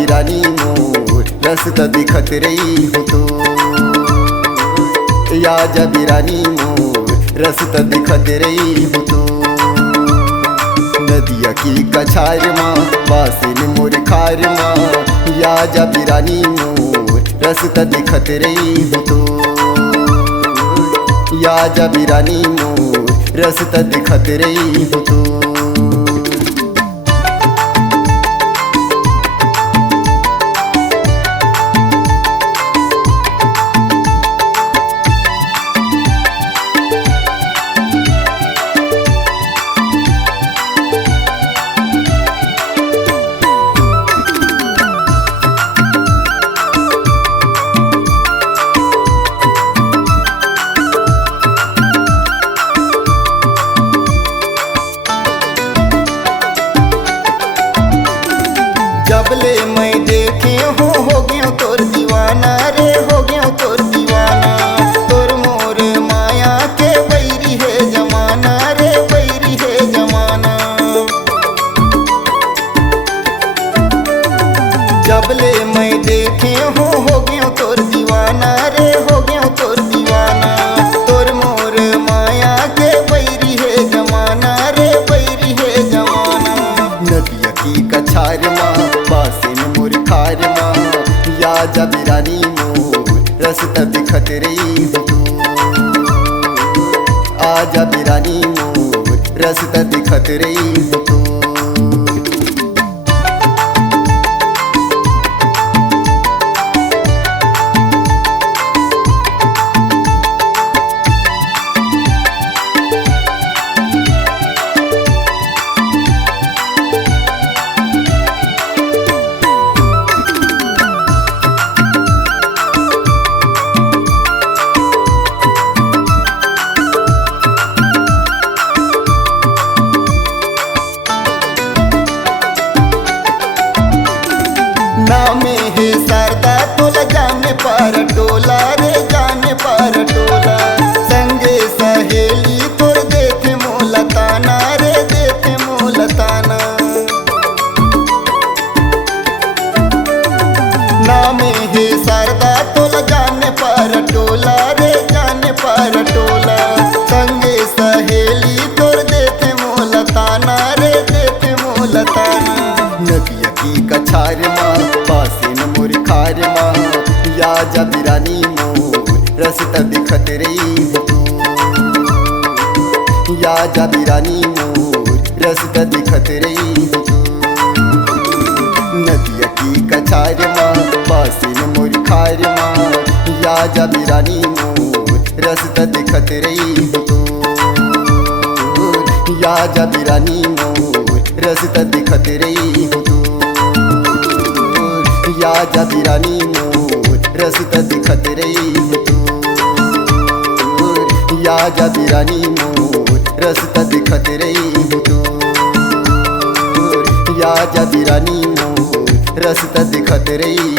बिरानी मोर रसता दिखत रही हो तो, या जा बिरानी मोर रसता दिखत रही हो तो। नदिया की कछार माँ बासिन मोर खार माँ, या जा बिरानी मोर रसता दिखत रही हो तो, या जा बिरानी मोर रसता दिखत रही हो तो। जबले मैं देखे हो गया तोर दीवाना रे, हो गया तोर दीवाना। तोर मोर माया के बैरी है जमाना रे, बैरी है जमाना। जबले मैं देखे हो गया तोर दीवाना रे, हो गया तोर दीवाना। तोर मोर माया के बैरी है जमाना रे, बैरी है जमाना। नदिया की कछार माँ बासिन मोर खार माँ, या जा बिरानी मोर रसता दिखत रही हो तो, आजा बिरानी मोर रसता दिखत रही हो तो। नामे है शारदा तोला जाने पार टोला रे, जाने पार टोला। संगे सहेली तोर देखे मोला ताना रे, देखे मोला ताना। नामे है शारदा तोला जाने पार टोला रे, जाने पार टोला। संगे सहेली तोर देखे मोला ताना रे, देखे मोला ताना। नदिया की कछार माँ बासिन मोर खार माँ, या जा बिरानी मोर रसता दिखत रही हो तो, या जा बिरानी मोर रसता दिखत रही हो तो। नदिया की कछार माँ बासिन मोर खार माँ, या जा बिरानी मोर रसता दिखत रही हो तो, या जा बिरानी मोर रसता दिखत रही हो तो, या जा बिरानी मोर रसता दिखत रही हो तो, या जा बिरानी मोर रसता दिखत रही हो तो, या जा बिरानी मोर रसता दिखत रही